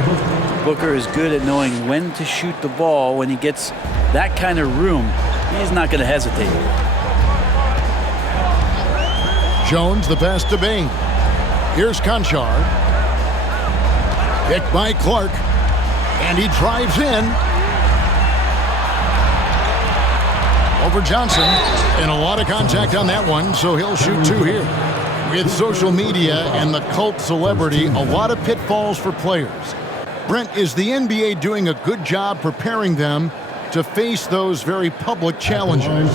Booker is good at knowing when to shoot the ball. When he gets that kind of room, he's not going to hesitate. Jones, the pass to Bain. Here's Conchar. Picked by Clark. And he drives in. Over Johnson. And a lot of contact on that one, so he'll shoot 2 here. With social media and the cult celebrity, a lot of pitfalls for players. Brent, is the NBA doing a good job preparing them to face those very public challenges?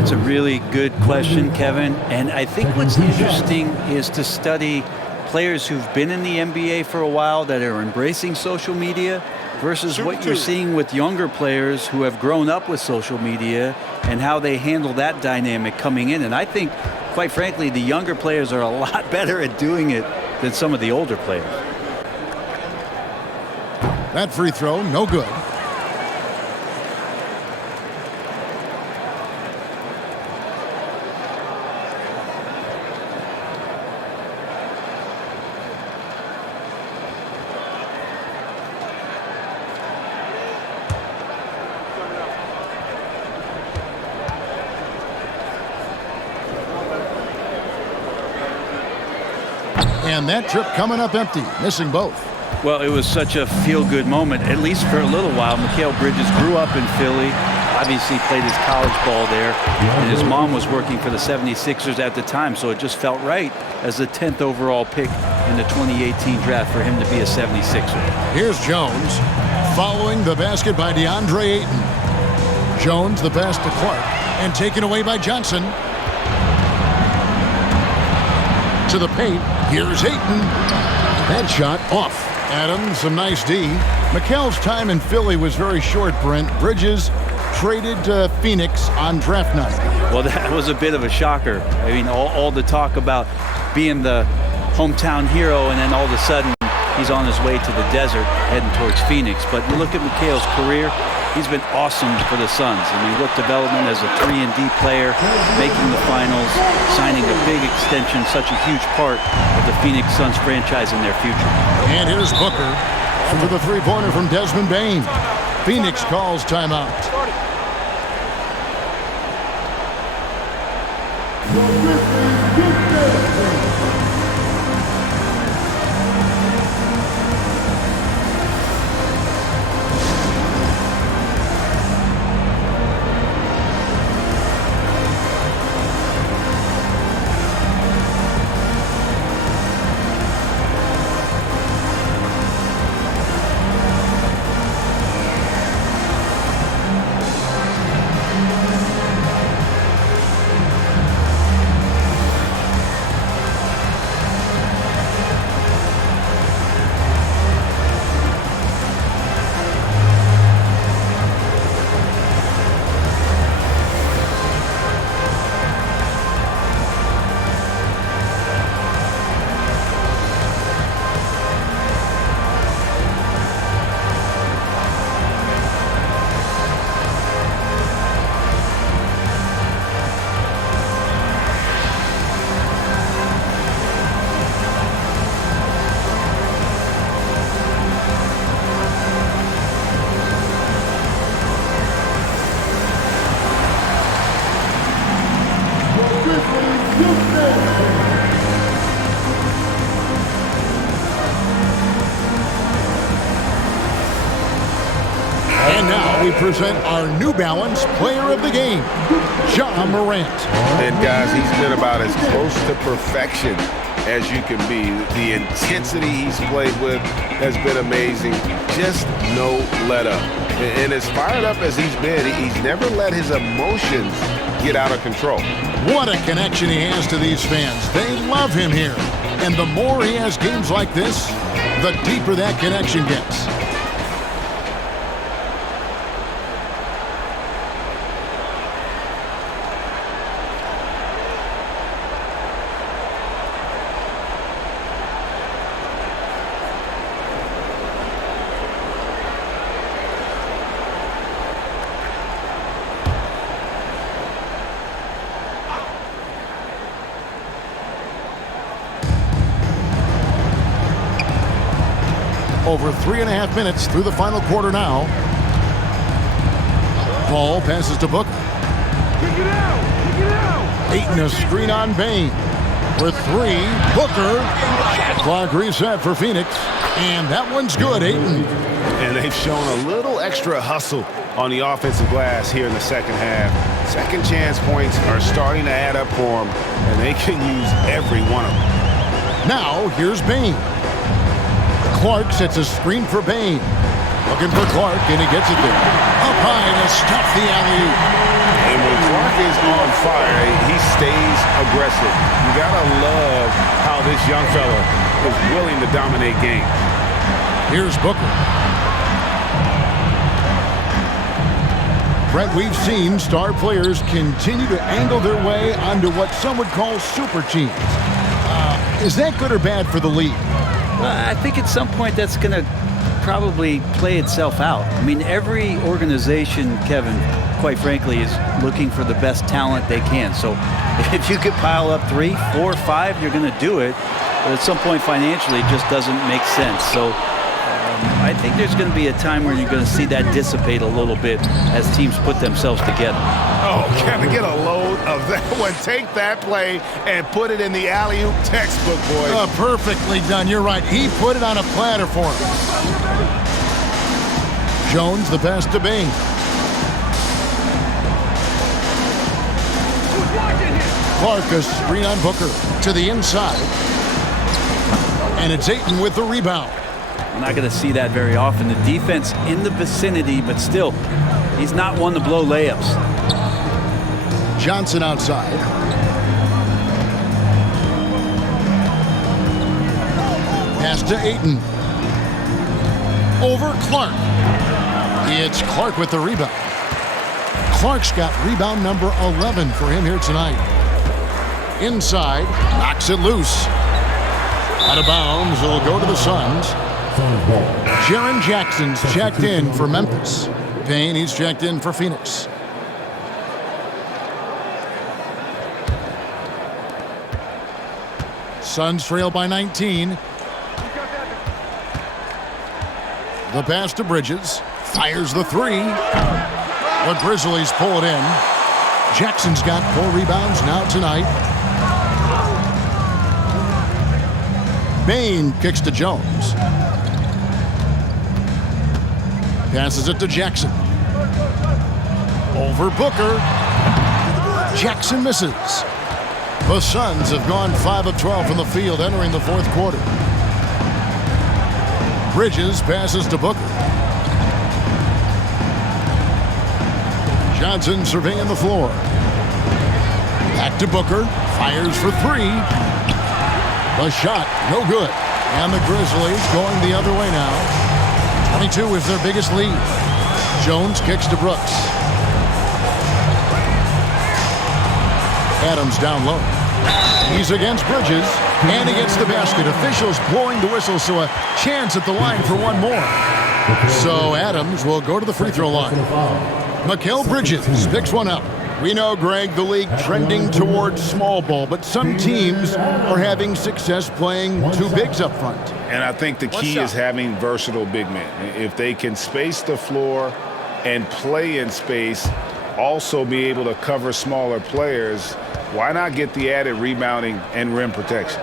It's a really good question, Kevin. And I think what's interesting is to study players who've been in the NBA for a while that are embracing social media versus what you're seeing with younger players who have grown up with social media and how they handle that dynamic coming in. And I think, quite frankly, the younger players are a lot better at doing it than some of the older players. That free throw, no good. And that trip coming up empty, missing both. Well, it was such a feel-good moment, at least for a little while. Mikal Bridges grew up in Philly, obviously played his college ball there, and his mom was working for the 76ers at the time, so it just felt right as the 10th overall pick in the 2018 draft for him to be a 76er. Here's Jones, following the basket by DeAndre Ayton. Jones, the pass to Clark, and taken away by Johnson. To the paint, here's Ayton. That shot off. Adams, some nice D. Mikal's time in Philly was very short, Brent. Bridges traded to Phoenix on draft night. Well, that was a bit of a shocker. I mean, all the talk about being the hometown hero, and then all of a sudden he's on his way to the desert heading towards Phoenix. But you look at Mikal's career, he's been awesome for the Suns. I mean, what development as a 3-and-D player, making the finals, signing a big extension, such a huge part of the Phoenix Suns franchise in their future. And here's Booker for the three-pointer from Desmond Bain. Phoenix calls timeout. And now we present our New Balance Player of the Game, John Morant. And guys, he's been about as close to perfection as you can be. The intensity he's played with has been amazing. Just no let up. And as fired up as he's been, he's never let his emotions get out of control. What a connection he has to these fans. They love him here. And the more he has games like this, the deeper that connection gets. Over 3.5 minutes through the final quarter now. Ball passes to Booker. Ayton a screen on Bain. With 3, Booker. Clock reset for Phoenix. And that one's good, Ayton. And they've shown a little extra hustle on the offensive glass here in the second half. Second chance points are starting to add up for them, and they can use every one of them. Now, here's Bain. Clark sets a screen for Bain. Looking for Clark, and he gets it there. Up high to stuff the alley-oop. And when Clark is on fire, he stays aggressive. You gotta love how this young fella is willing to dominate games. Here's Booker. Brett, we've seen star players continue to angle their way onto what some would call super teams. Is that good or bad for the league? I think at some point that's going to probably play itself out. I mean, every organization, Kevin, quite frankly, is looking for the best talent they can. So if you could pile up 3, 4, 5, you're going to do it. But at some point financially, it just doesn't make sense. So I think there's going to be a time where you're going to see that dissipate a little bit as teams put themselves together. Oh, can I get a load of that one? Take that play and put it in the alley-oop textbook, boys. Perfectly done. You're right. He put it on a platter for him. Jones, the pass to Bain. Clark, a screen on Booker to the inside. And it's Ayton with the rebound. We're not going to see that very often. The defense in the vicinity, but still, he's not one to blow layups. Johnson outside. Pass to Ayton. Over Clark. It's Clark with the rebound. Clark's got rebound number 11 for him here tonight. Inside, knocks it loose. Out of bounds, it'll go to the Suns. Jaren Jackson's checked in for Memphis. Payne, he's checked in for Phoenix. Suns trail by 19. The pass to Bridges. Fires the 3. The Grizzlies pull it in. Jackson's got 4 rebounds now tonight. Bain kicks to Jones. Passes it to Jackson. Over Booker. Jackson misses. The Suns have gone 5 of 12 from the field entering the fourth quarter. Bridges passes to Booker. Johnson surveying the floor. Back to Booker. Fires for 3. The shot, no good. And the Grizzlies going the other way now. 22 is their biggest lead. Jones kicks to Brooks. Adams down low. He's against Bridges, and he gets the basket. Officials blowing the whistle, so a chance at the line for one more. So Adams will go to the free throw line. Mikal Bridges picks one up. We know, Greg, the league trending towards small ball, but some teams are having success playing 2 bigs up front. And I think the key is having versatile big men. If they can space the floor and play in space, also be able to cover smaller players, why not get the added rebounding and rim protection?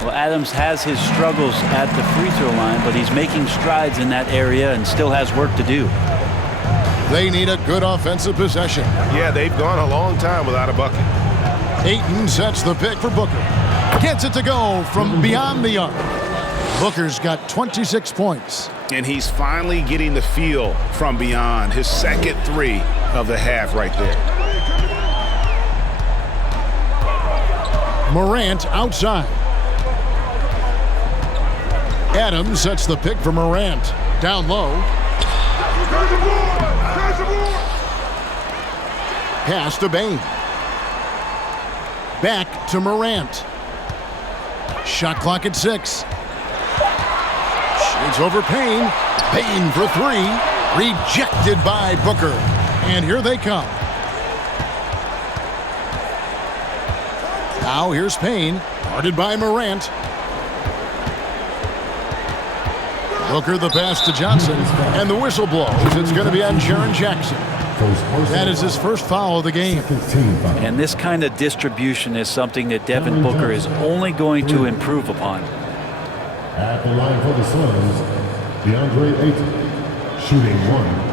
Well, Adams has his struggles at the free throw line, but he's making strides in that area and still has work to do. They need a good offensive possession. Yeah, they've gone a long time without a bucket. Ayton sets the pick for Booker. Gets it to go from beyond the arc. Booker's got 26 points. And he's finally getting the feel from beyond. His second three of the half right there. Morant outside. Adams sets the pick for Morant. Down low. Pass to Bain. Back to Morant. Shot clock at 6. Shades over Payne. Payne for 3. Rejected by Booker. And here they come. Now here's Payne. Guarded by Morant. Booker the pass to Johnson. And the whistle blows. It's going to be on Jaren Jackson. That is his first foul of the game. And this kind of distribution is something that Devin Booker is only going to improve upon. At the line for the Suns, DeAndre Ayton, shooting 1.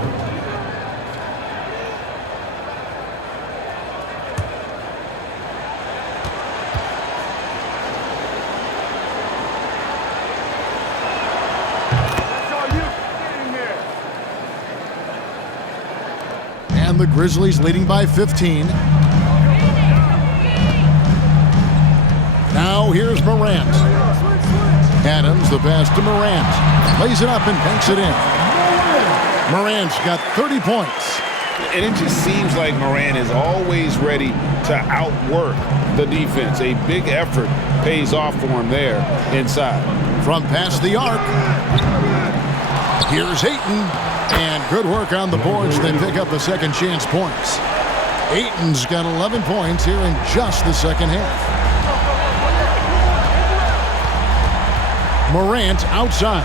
The Grizzlies leading by 15. Now here's Morant. Adams the pass to Morant. Lays it up and banks it in. Morant's got 30 points. And it just seems like Morant is always ready to outwork the defense. A big effort pays off for him there inside. From past the arc. Here's Ayton. And good work on the boards. They pick up the second chance points. Ayton's got 11 points here in just the second half. Morant outside.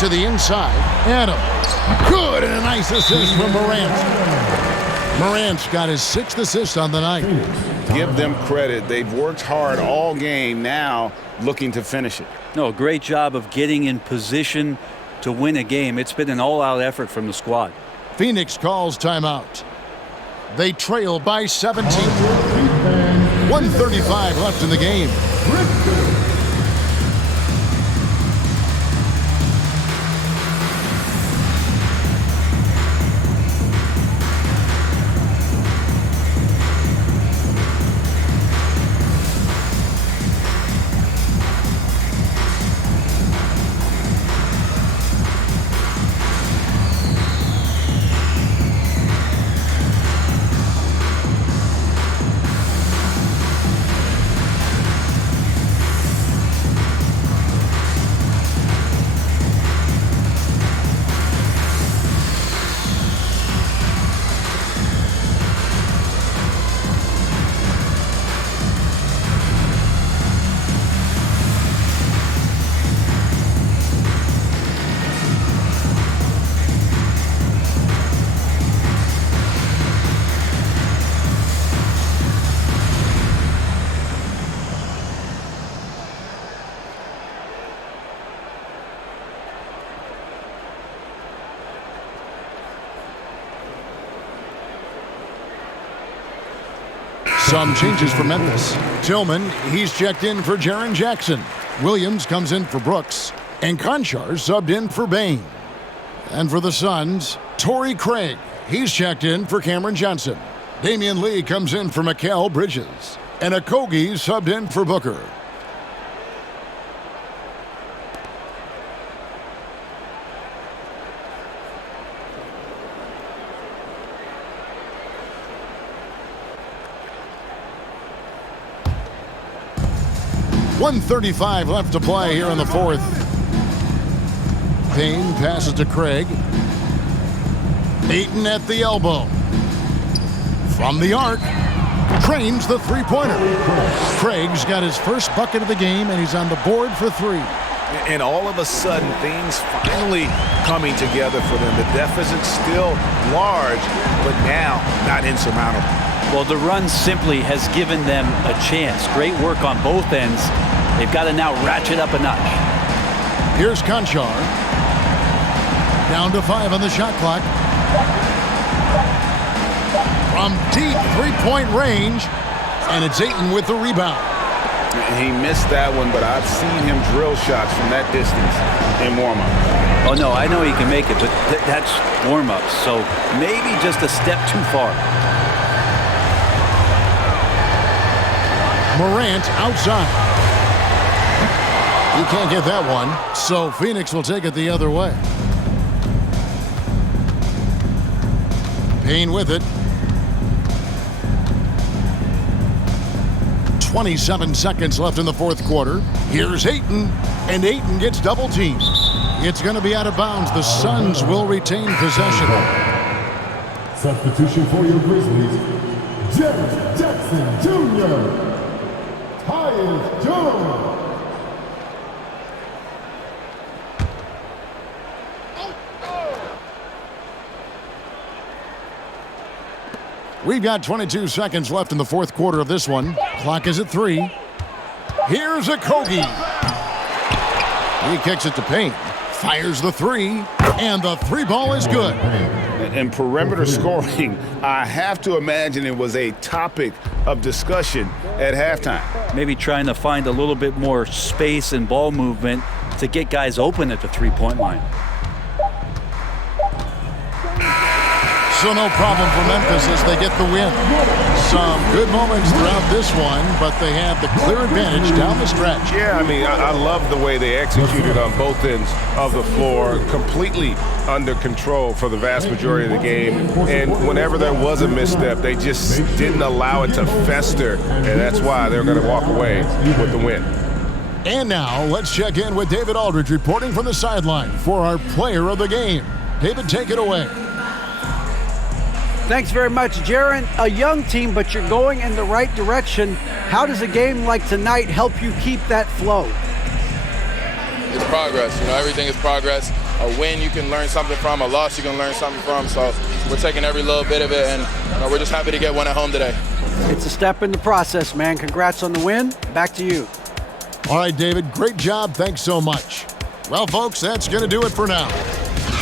To the inside. Adams. Good, and a nice assist from Morant. Morant's got his 6th assist on the night. Give them credit. They've worked hard all game, now looking to finish it. No, great job of getting in position to win a game. It's been an all-out effort from the squad. Phoenix calls timeout. They trail by 17. 1:35 left in the game. Some changes for Memphis. Tillman, he's checked in for Jaren Jackson. Williams comes in for Brooks. And Conchar subbed in for Bain. And for the Suns, Torrey Craig, he's checked in for Cameron Johnson. Damian Lee comes in for Mikal Bridges. And Okogie subbed in for Booker. .135 left to play here in the fourth. Payne passes to Craig. Ayton at the elbow. From the arc, trains the three-pointer. Craig's got his first bucket of the game, and he's on the board for 3. And all of a sudden, things finally coming together for them. The deficit's still large, but now not insurmountable. Well, the run simply has given them a chance. Great work on both ends. They've got to now ratchet up a notch. Here's Conchar. Down to 5 on the shot clock. From deep three-point range, and it's Ayton with the rebound. He missed that one, but I've seen him drill shots from that distance in warm-up. Oh, no, I know he can make it, but that's warm-up, so maybe just a step too far. Morant outside. He can't get that one, so Phoenix will take it the other way. Payne with it. 27 seconds left in the fourth quarter. Here's Ayton, and Ayton gets double teamed. It's going to be out of bounds. The Suns will retain possession. Substitution for your Grizzlies, Jaren Jackson Jr. Tyus Jones. We've got 22 seconds left in the fourth quarter of this one. Clock is at 3. Here's Okogie. He kicks it to Payne. Fires the 3, and the 3 ball is good. And perimeter scoring, I have to imagine it was a topic of discussion at halftime. Maybe trying to find a little bit more space and ball movement to get guys open at the three-point line. So no problem for Memphis as they get the win. Some good moments throughout this one, but they have the clear advantage down the stretch. Yeah, I mean, I love the way they executed on both ends of the floor, completely under control for the vast majority of the game. And whenever there was a misstep, they just didn't allow it to fester, and that's why they're going to walk away with the win. And now let's check in with David Aldridge reporting from the sideline for our player of the game. David, take it away. Thanks very much, Jaren. A young team, but you're going in the right direction. How does a game like tonight help you keep that flow? It's progress. You know, everything is progress. A win you can learn something from, a loss you can learn something from. So we're taking every little bit of it, and we're just happy to get one at home today. It's a step in the process, man. Congrats on the win. Back to you. All right, David, great job. Thanks so much. Well, folks, that's going to do it for now.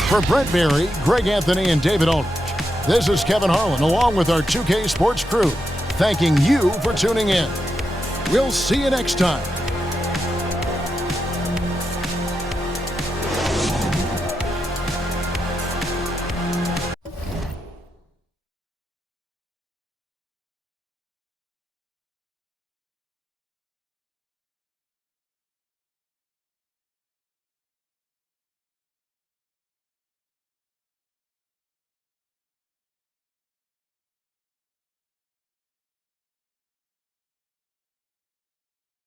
For Brent Berry, Greg Anthony, and David Aldridge, this is Kevin Harlan, along with our 2K Sports crew, thanking you for tuning in. We'll see you next time